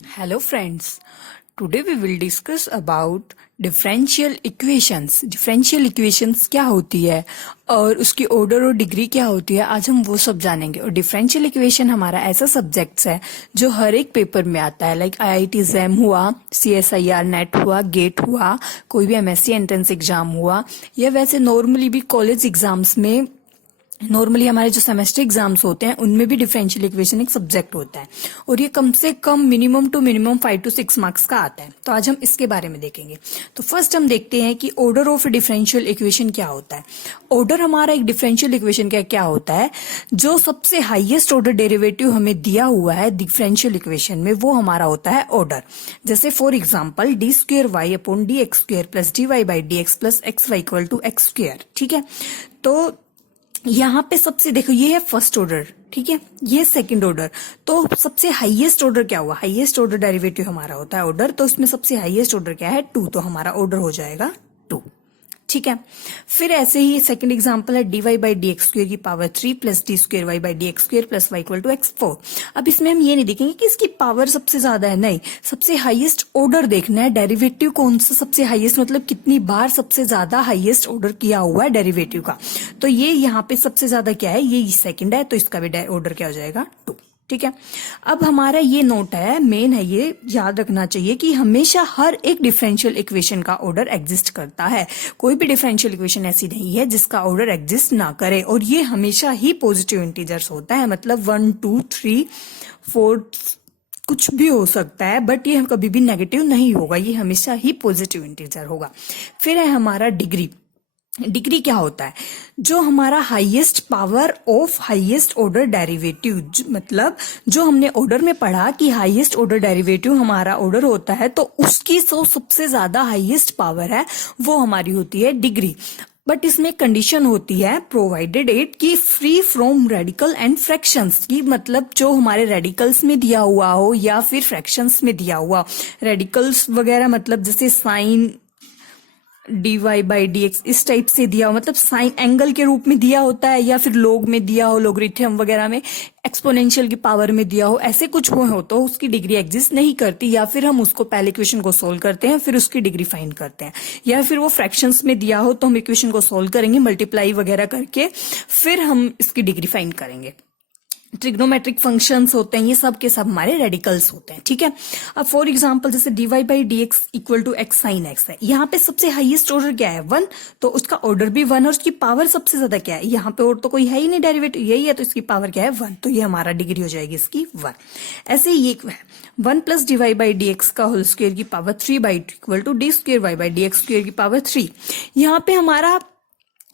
Hello friends, today we will discuss about differential equations. Differential equations क्या होती है और उसकी ऑर्डर और डिग्री क्या होती है, आज हम वो सब जानेंगे। और डिफरेंशियल इक्वेशन हमारा ऐसा सब्जेक्ट्स है जो हर एक पेपर में आता है, लाइक आईआईटी जैम हुआ, सीएसआईआर नेट हुआ, गेट हुआ, कोई भी एमएससी एंट्रेंस एग्जाम हुआ, या वैसे नॉर्मली भी कॉलेज एग्जाम्स में, नॉर्मली हमारे जो सेमेस्टर एग्जाम्स होते हैं उनमें भी डिफरेंशियल इक्वेशन एक सब्जेक्ट होता है और ये कम से कम minimum to minimum 5 to 6 marks का आता है। तो आज हम इसके बारे में देखेंगे। तो फर्स्ट हम देखते हैं कि ऑर्डर ऑफ डिफरेंशियल इक्वेशन क्या होता है। ऑर्डर हमारा एक डिफरेंशियल इक्वेशन का क्या होता है, जो सबसे हाईएस्ट ऑर्डर डेरिवेटिव हमें दिया हुआ है डिफरेंशियल इक्वेशन में, वो हमारा होता है ऑर्डर। जैसे for example d²y/dx² plus dy/dx plus xy equal to x²। ठीक है, तो यहाँ पे सबसे देखो ये है फर्स्ट ऑर्डर, ठीक है, ये सेकंड ऑर्डर। तो सबसे हाईएस्ट ऑर्डर क्या हुआ, हाईएस्ट ऑर्डर डेरिवेटिव हमारा होता है ऑर्डर, तो उसमें सबसे हाईएस्ट ऑर्डर क्या है 2, तो हमारा ऑर्डर हो जाएगा 2। ठीक है, फिर ऐसे ही सेकंड एग्जांपल है dy/dx² की power 3 plus d²y/dx² plus y equal to x4। अब इसमें हम ये नहीं देखेंगे कि इसकी पावर सबसे ज्यादा है, नहीं, सबसे हाईएस्ट ऑर्डर देखना है। डेरिवेटिव कौन सा सबसे हाईएस्ट, मतलब कितनी बार सबसे ज्यादा हाईएस्ट ऑर्डर किया हुआ है डेरिवेटिव का। तो ये यहाँ पे सबसे ज्यादा क्या है, ये सेकंड है, तो इसका भी ऑर्डर क्या हो जाएगा 2। ठीक है, अब हमारा ये नोट है, मेन है, ये याद रखना चाहिए कि हमेशा हर एक डिफरेंशियल इक्वेशन का ऑर्डर एग्जिस्ट करता है। कोई भी डिफरेंशियल इक्वेशन ऐसी नहीं है जिसका ऑर्डर एग्जिस्ट ना करे, और ये हमेशा ही पॉजिटिव इंटीजर्स होता है, मतलब 1 2 3 4 कुछ भी हो सकता है, बट ये कभी भी नेगेटिव नहीं होगा, ये हमेशा ही पॉजिटिव इंटीजर होगा। फिर है हमारा डिग्री। डिग्री क्या होता है, जो हमारा highest power of highest order derivative, मतलब जो हमने ऑर्डर में पढ़ा कि हाईएस्ट ऑर्डर डेरिवेटिव हमारा ऑर्डर होता है, तो उसकी सबसे ज्यादा हाईएस्ट पावर है वो हमारी होती है डिग्री। बट इसमें कंडीशन होती है, प्रोवाइडेड इट की free from radical and fractions की, मतलब जो हमारे रेडिकल्स में दिया हुआ हो या फिर फ्रैक्शंस में दिया हुआ। रेडिकल्स वगैरह मतलब जैसे साइन dy/dx इस टाइप से दिया हो, मतलब साइन एंगल के रूप में दिया होता है, या फिर लोग में दिया हो, लोगरिथम वगैरह में, एक्सपोनेंशियल की पावर में दिया हो, ऐसे कुछ हो तो उसकी डिग्री एग्जिस्ट नहीं करती। या फिर हम उसको पहले इक्वेशन को सोल्व करते हैं फिर उसकी डिग्री फाइंड करते हैं, या फिर वो फ्रैक्शंस में दिया हो तो हम इक्वेशन को सोल्व करेंगे मल्टीप्लाई वगैरह करके, फिर हम इसकी डिग्री फाइंड करेंगे। ट्रिग्नोमेट्रिक फंक्शंस होते हैं, ये सब के सब हमारे रेडिकल्स होते हैं। ठीक है, अब फॉर एग्जांपल जैसे dy/dx equal to x sin x है, यहाँ पे सबसे हाईएस्ट ऑर्डर क्या है 1, तो उसका ऑर्डर भी 1 और उसकी पावर सबसे ज्यादा क्या है, यहाँ पे और तो कोई है ही नहीं, डेरिवेटिव यही है, तो इसकी पावर क्या है 1, तो ये हमारा डिग्री हो जाएगी इसकी 1। ऐसे ही एक 1 प्लस dy/dx का होल स्क्वायर की पावर 3/2 इक्वल टू d²y/dx² की पावर 3। यहाँ पे हमारा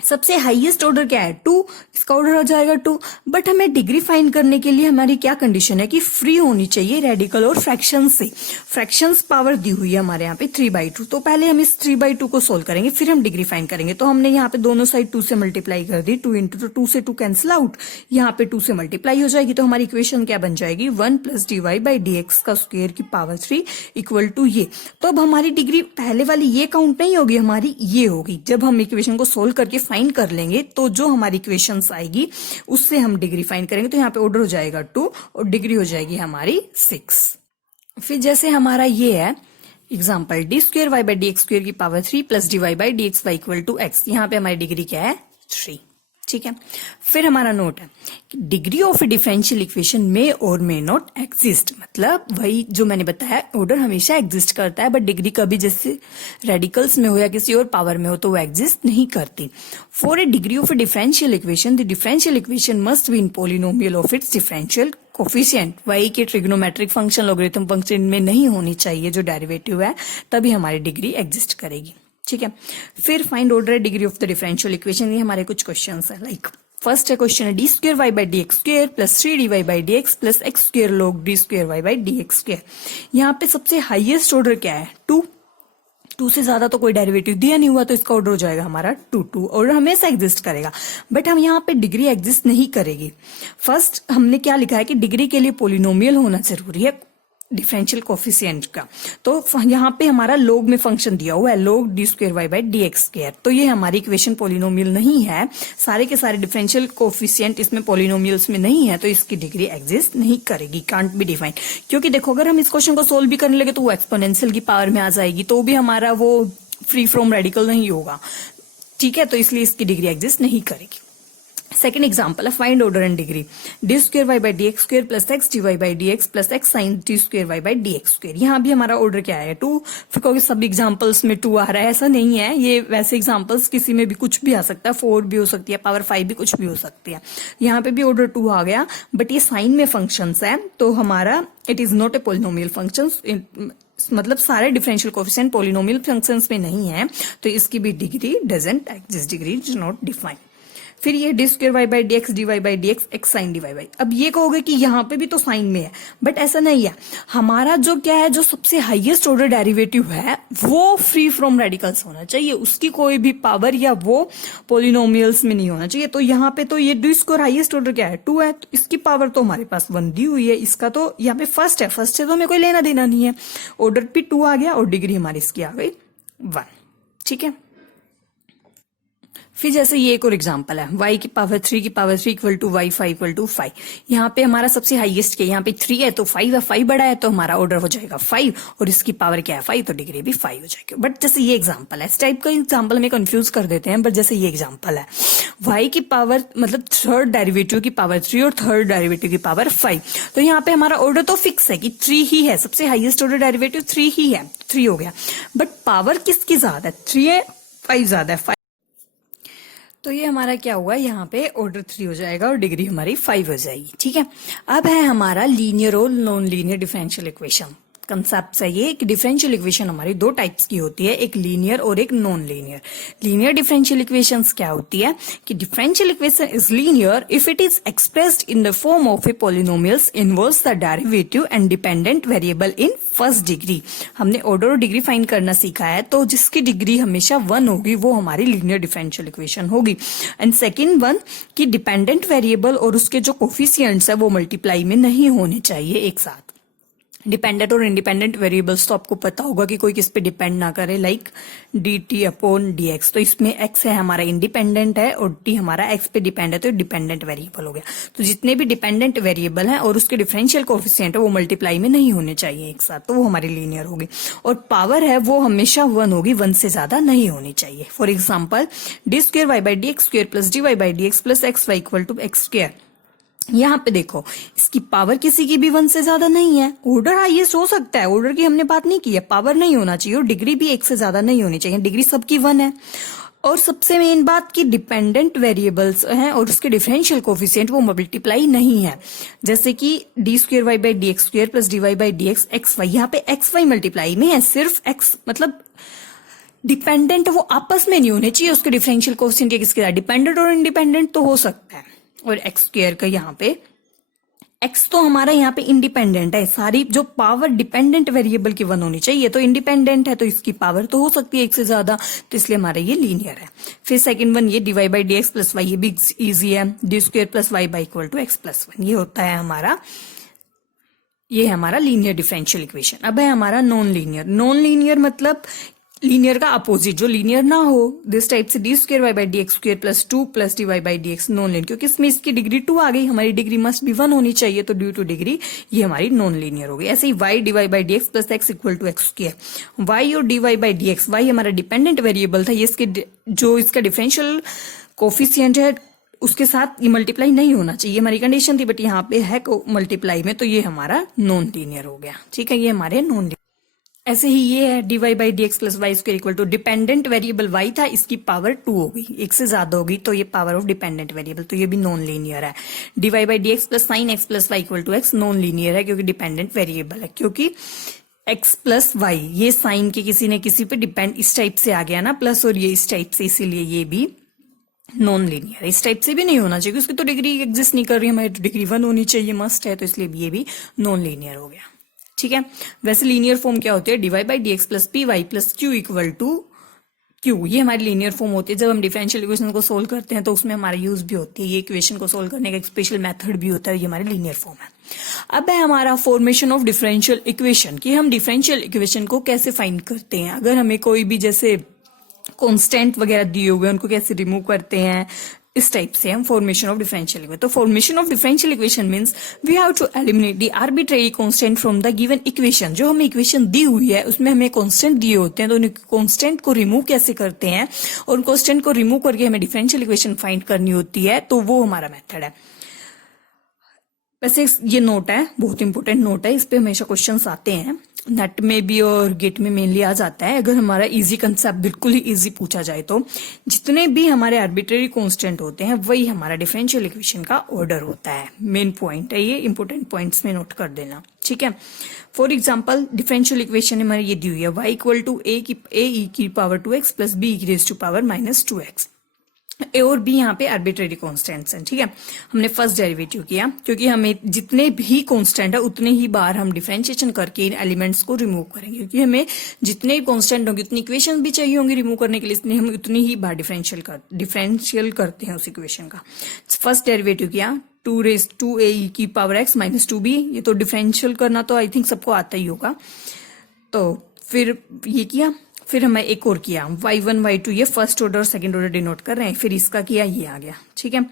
सबसे हाईएस्ट ऑर्डर क्या है 2, इसका ऑर्डर हो जाएगा 2। बट हमें डिग्री फाइंड करने के लिए हमारी क्या कंडीशन है कि फ्री होनी चाहिए रेडिकल और फ्रैक्शन से। फ्रैक्शंस पावर दी हुई है हमारे यहाँ पे 3/2, तो पहले हम इस 3/2 को सोल्व करेंगे फिर हम डिग्री फाइंड करेंगे। तो हमने यहाँ पे दोनों साइड 2 से मल्टीप्लाई कर दी, 2 इंटू, तो 2 से 2 कैंसिल आउट, यहाँ पे 2 से मल्टीप्लाई हो जाएगी, तो हमारी इक्वेशन क्या बन जाएगी 1 प्लस dy/dx का स्क्वायर की पावर 3 इक्वल टू ये। तो अब हमारी डिग्री पहले वाली ये काउंट नहीं होगी, हमारी ये होगी। जब हम इक्वेशन को सोल्व करके फाइंड कर लेंगे तो जो हमारी इक्वेशंस आएगी उससे हम डिग्री फाइंड करेंगे, तो यहाँ पे ऑर्डर हो जाएगा 2 और डिग्री हो जाएगी हमारी 6। फिर जैसे हमारा ये है एग्जांपल d²y/dx² की power 3 plus dy/dxy equal to x, यहाँ पे हमारी डिग्री क्या है 3। ठीक है, फिर हमारा नोट है degree of A differential equation में और मे नॉट एग्जिस्ट, मतलब वही जो मैंने बताया, ऑर्डर हमेशा एग्जिस्ट करता है बट डिग्री कभी जैसे रेडिकल्स में हो या किसी और पावर में हो तो वो एग्जिस्ट नहीं करती। For a degree of A differential equation the differential equation must be in polynomial of its differential coefficient, वही के ट्रिग्नोमेट्रिक फंक्शन लॉगरिथम फंक्शन में नहीं होनी चाहिए जो डेरिवेटिव है, तभी हमारी डिग्री एग्जिस्ट करेगी। ठीक है, फिर find order degree of the differential equation, ये हमारे कुछ क्वेश्चंस है। लाइक फर्स्ट है क्वेश्चन है d²y/dx² plus 3dy/dx plus x² log d²y/dx²। यहाँ पे सबसे हाईएस्ट ऑर्डर क्या है 2 से ज्यादा तो कोई डेरिवेटिव दिया नहीं हुआ, तो इसका ऑर्डर हो जाएगा हमारा 2 ऑर्डर हमेशा एग्जिस्ट करेगा, बट हम यहाँ पे डिग्री एग्जिस्ट नहीं करेगी। फर्स्ट हमने क्या लिखा है कि डिग्री के लिए पोलिनोमियल होना जरूरी है, डिफरेंशियल कोफिशिएंट का। तो यहाँ पे हमारा लोग में फंक्शन दिया हुआ है log d square y by d x square, तो ये हमारी इक्वेशन पोलिनोमियल नहीं है, सारे के सारे डिफरेंशियल कोफिशिएंट इसमें पोलिनोमियल्स में नहीं है, तो इसकी डिग्री एग्जिस्ट नहीं करेगी, कांट बी डिफाइन। क्योंकि देखो अगर हम इस क्वेश्चन को सोल्व भी करने लगे तो वो एक्सपोनेंशियल की पावर में आ जाएगी, तो भी हमारा वो फ्री फ्रॉम रेडिकल नहीं होगा, ठीक है, तो इसलिए इसकी डिग्री एग्जिस्ट नहीं करेगी। सेकेंड एग्जाम्पल है find order and degree d square y by d x square plus x d y by d x plus x sine d square y by d x square. यहाँ भी हमारा order क्या है 2, फिर कहोगे सब examples में 2 आ रहा है, ऐसा नहीं है, ये वैसे एग्जाम्पल्स किसी में भी कुछ भी आ सकता है, 4 भी हो सकती है, पावर 5 भी कुछ भी हो सकती है। यहाँ पे भी ऑर्डर 2 आ गया, बट ये साइन में फंक्शंस है, तो हमारा it is not a polynomial function, मतलब सारे डिफरेंशियल कोफिशिएंट पोलिनोमियल फंक्शंस में नहीं है, तो इसकी भी degree doesn't exist, degree is not defined. फिर ये d square y by d x d y by d x x sine d y by. अब ये कहोगे कि यहाँ पे भी तो साइन में है, बट ऐसा नहीं है, हमारा जो क्या है, जो सबसे हाईएस्ट ऑर्डर डेरिवेटिव है वो फ्री फ्रॉम रेडिकल्स होना चाहिए, उसकी कोई भी पावर या वो पोलिनोमियल्स में नहीं होना चाहिए। तो यहाँ पे तो ये डी स्क्वायर हाईएस्ट ऑर्डर क्या है 2 है, तो इसकी पावर तो हमारे पास 1 दी हुई है, इसका तो यहाँ पे फर्स्ट है, फर्स्ट से तो हमें कोई लेना देना नहीं है, ऑर्डर पे 2 आ गया और डिग्री हमारी इसकी आ गई 1, ठीक है। फिर जैसे ये एक और एग्जांपल है y की पावर 3 की power 3 equal to y 5 equal to 5। यहाँ पे हमारा सबसे हाईएस्ट क्या है, यहाँ पे 3 है तो 5 है, 5 बड़ा है तो हमारा ऑर्डर हो जाएगा 5 और इसकी पावर क्या है 5, तो डिग्री भी 5 हो जाएगी। बट जैसे ये एग्जांपल है, इस टाइप का एग्जांपल में कंफ्यूज कर देते हैं, बट जैसे ये एग्जांपल है y की पावर मतलब थर्ड डेरिवेटिव की पावर 3 और थर्ड डेरिवेटिव की पावर 5, तो यहाँ पे हमारा ऑर्डर तो फिक्स है कि 3 ही है, सबसे हाईएस्ट ऑर्डर डेरिवेटिव 3 ही है, 3 हो गया, बट पावर किसकी ज्यादा है, 3 है 5 ज्यादा है 5, तो ये हमारा क्या हुआ, यहाँ पे ऑर्डर 3 हो जाएगा और डिग्री हमारी 5 हो जाएगी, ठीक है। अब है हमारा लीनियर और non linear differential equation. Concept है ये कि डिफरेंशियल इक्वेशन हमारी 2 टाइप्स की होती है, एक लीनियर और एक non linear. Linear differential equations क्या होती है कि differential equation is linear if it is expressed in the form of A polynomials involves the derivative and dependent variable in first degree. हमने ऑर्डर और डिग्री फाइंड करना सीखा है, तो जिसकी डिग्री हमेशा 1 होगी वो हमारी लीनियर डिफरेंशियल इक्वेशन होगी। एंड सेकेंड वन कि डिपेंडेंट वेरिएबल और उसके जो कोफिशिएंट्स है वो मल्टीप्लाई में नहीं होने चाहिए एक साथ। डिपेंडेंट और इंडिपेंडेंट वेरिएबल्स तो आपको पता होगा कि कोई किस पे डिपेंड ना करे, like D T upon D x, तो इसमें एक्स है हमारा इंडिपेंडेंट है और टी हमारा एक्स पे डिपेंड है, तो डिपेंडेंट वेरिएबल हो गया। तो जितने भी डिपेंडेंट वेरिएबल हैं और उसके डिफरेंशियल कोफिशिएंट है वो मल्टीप्लाई में नहीं होने चाहिए एक साथ, तो वो हमारी लीनियर होगी। और पावर है वो हमेशा 1 होगी, 1 से ज्यादा नहीं होनी चाहिए। For example d square y by d x square plus d y by d x plus x y equal to x square. यहाँ पे देखो इसकी पावर किसी की भी 1 से ज्यादा नहीं है, ऑर्डर हाईएस्ट हो सकता है, ऑर्डर की हमने बात नहीं की है, पावर नहीं होना चाहिए और डिग्री भी 1 से ज्यादा नहीं होनी चाहिए, डिग्री सबकी 1 है। और सबसे मेन बात की डिपेंडेंट वेरिएबल्स हैं और उसके डिफरेंशियल कोफिशिएंट वो मल्टीप्लाई नहीं है, जैसे कि d square y by d x square plus d y by d x x y, यहाँ पे एक्स वाई मल्टीप्लाई में है, सिर्फ एक्स मतलब डिपेंडेंट वो आपस में नहीं होने चाहिए, उसके डिफरेंशियल कोफिशिएंट किसके साथ, डिपेंडेंट और इंडिपेंडेंट तो हो सकता है। और एक्स स्क्वायर का यहाँ पे एक्स तो हमारा यहाँ पे इंडिपेंडेंट है, सारी जो पावर डिपेंडेंट वेरिएबल की 1 होनी चाहिए, तो इंडिपेंडेंट है तो इसकी पावर तो हो सकती है 1 से ज्यादा, तो इसलिए हमारा ये लीनियर है। फिर सेकंड वन ये d y by d x plus y, ये भी इजी है, d square plus y by equal to x plus 1, ये होता है हमारा, ये है हमारा लीनियर डिफरेंशियल इक्वेशन। अब है हमारा नॉन लीनियर। नॉन लीनियर मतलब लीनियर का अपोजिट, जो लीनियर ना हो, दिस टाइप से d square y by d x square plus 2 plus d y by d x non linear, क्योंकि इसमें इसकी डिग्री 2 आ गई, हमारी डिग्री मस्ट बी 1 होनी चाहिए, तो ड्यू टू डिग्री ये हमारी नॉन लीनियर हो गई। ऐसे ही y d y by d x plus x equal to x square, y और d y by d x, y हमारा डिपेंडेंट वेरिएबल था, ये इसके जो इसका डिफरेंशियल कोफिशिएंट है उसके साथ ये मल्टीप्लाई नहीं होना चाहिए, हमारी कंडीशन थी, बट यहाँ पे है मल्टीप्लाई में, तो ये हमारा नॉन लीनियर हो गया, ठीक है, ये हमारे नॉन लीनियर। ऐसे ही ये है d y by d x plus y square equal to dependent variable y था, इसकी पावर 2 होगी, 1 से ज्यादा होगी, तो ये पावर ऑफ डिपेंडेंट वेरिएबल, तो ये भी नॉन लीनियर है। D y by d x plus sine x plus y equal to x non linear है, क्योंकि डिपेंडेंट वेरिएबल है, क्योंकि एक्स प्लस वाई ये साइन के किसी न किसी पे डिपेंड इस टाइप से आ गया ना प्लस, और ये इस टाइप से, इसीलिए ये भी नॉन लीनियर। इस टाइप से भी नहीं होना चाहिए, उसकी तो डिग्री एग्जिस्ट नहीं कर रही, हमारी तो डिग्री 1 होनी चाहिए, मस्ट है, तो इसलिए ये भी नॉन लीनियर हो गया, ठीक है। वैसे लीनियर फॉर्म क्या होती है, d y by d x plus p y plus q equal to q, ये हमारी लीनियर फॉर्म होती है। जब हम डिफरेंशियल इक्वेशन को सोल्व करते हैं तो उसमें हमारा यूज भी होती है, ये इक्वेशन को सोल्व करने का एक स्पेशल मेथड भी होता है, ये हमारी लीनियर फॉर्म है। अब है हमारा फॉर्मेशन ऑफ डिफरेंशियल इक्वेशन, कि हम डिफरेंशियल इक्वेशन को कैसे फाइंड करते हैं। अगर हमें कोई भी जैसे कांस्टेंट वगैरह दिए हुए हैं उनको कैसे रिमूव करते हैं, इस टाइप से हम फॉर्मेशन ऑफ डिफरेंशियल इक्वेशन। तो formation of differential equation means we have to eliminate the arbitrary constant from the given equation. जो हमें इक्वेशन दी हुई है उसमें हमें कांस्टेंट दिए होते हैं, तो उन कांस्टेंट को रिमूव कैसे करते हैं, और कांस्टेंट को रिमूव करके हमें डिफरेंशियल इक्वेशन फाइंड करनी होती है, तो वो हमारा मेथड है। वैसे ये नोट है, बहुत इंपॉर्टेंट नोट है, इस पे हमेशा क्वेश्चंस आते हैं, नेट में भी और गेट में मेनली आ जाता है। अगर हमारा इजी कंसेप्ट बिल्कुल ही इजी पूछा जाए तो जितने भी हमारे आर्बिट्रेरी कांस्टेंट होते हैं वही हमारा डिफरेंशियल इक्वेशन का ऑर्डर होता है। मेन पॉइंट है ये, इंपॉर्टेंट पॉइंट्स में नोट कर देना, ठीक है। फॉर एग्जाम्पल डिफरेंशियल इक्वेशन हमारी ये दी हुई है, y इक्वल टू ए ई की power 2x plus B E की रेज टू पावर -2x। ए और बी यहाँ पे आर्बिट्रेरी कांस्टेंट्स हैं, ठीक है। हमने फर्स्ट डेरिवेटिव किया क्योंकि हमें जितने भी कांस्टेंट है उतने ही बार हम डिफरेंशिएशन करके इन एलिमेंट्स को रिमूव करेंगे, क्योंकि हमें जितने भी कांस्टेंट होंगे उतनी इक्वेशन भी चाहिए होंगी रिमूव करने के लिए, इसलिए हम उतनी ही बार डिफरेंशियल करते हैं उस इक्वेशन का। फर्स्ट डेरिवेटिव किया 2 की पावर x माइनस 2b, ये तो डिफरेंशियल करना तो आई थिंक सबको आता ही होगा। तो फिर ये किया, फिर हमें एक और किया y1 y2, ये फर्स्ट ऑर्डर और सेकंड ऑर्डर डिनोट कर रहे हैं, फिर इसका किया, ये आ गया, ठीक है।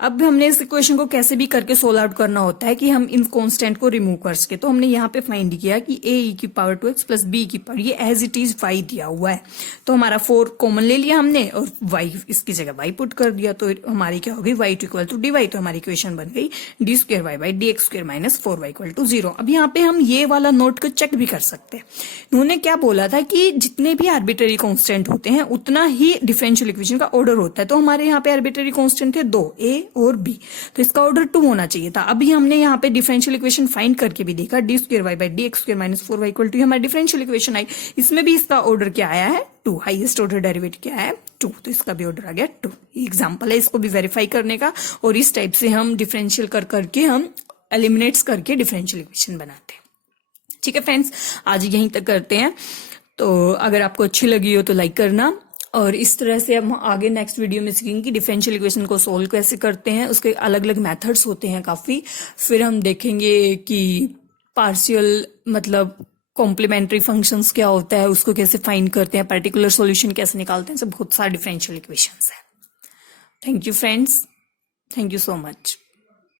अब हमने इस इक्वेशन को कैसे भी करके सोल्व आउट करना होता है कि हम इन कांस्टेंट को रिमूव कर सके। तो हमने यहाँ पे फाइंड किया कि a e की पावर 2x प्लस b की पावर, ये एज इट इज y दिया हुआ है, तो हमारा 4 कॉमन ले लिया हमने और y इसकी जगह y पुट कर दिया, तो हमारी क्या होगी y two equal to dy, तो हमारी इक्वेशन बन गई d square y by d x square minus 4y equal to 0। अब यहाँ पे हम ये वाला नोट को चेक भी कर सकते हैं। उन्होंने क्या बोला था कि जितने भी आर्बिट्रेरी कांस्टेंट होते हैं उतना ही डिफरेंशियल इक्वेशन का ऑर्डर होता है। तो हमारे यहाँ पे आर्बिट्रेरी कांस्टेंट थे 2, a और b, तो इसका ऑर्डर 2 होना चाहिए था। अभी हमने यहाँ पे डिफरेंशियल इक्वेशन फाइंड करके भी देखा, d square y by d x square minus 4y equal to, हमारी डिफरेंशियल इक्वेशन आई, इसमें भी इसका ऑर्डर क्या आया है 2, हाईएस्ट ऑर्डर डेरिवेटिव क्या है 2, तो इसका भी ऑर्डर आ गया 2। एग्जाम्पल है इसको भी वेरीफाई करने का, और इस टाइप से हम डिफरेंशियल कर करके हम एलिमिनेट्स करके डिफरेंशियल इक्वेशन बनाते हैं, ठीक है फ्रेंड्स। आज यहीं तक करते हैं, तो अगर आपको अच्छी लगी हो तो लाइक करना, और इस तरह से हम आगे नेक्स्ट वीडियो में सीखेंगे कि डिफरेंशियल इक्वेशन को सोल्व कैसे करते हैं, उसके अलग अलग मेथड्स होते हैं काफी। फिर हम देखेंगे कि पार्शियल मतलब कॉम्प्लीमेंट्री फंक्शंस क्या होता है, उसको कैसे फाइंड करते हैं, पर्टिकुलर सॉल्यूशन कैसे निकालते हैं, सब बहुत सारे डिफरेंशियल इक्वेशंस है। Thank you friends, thank you so much.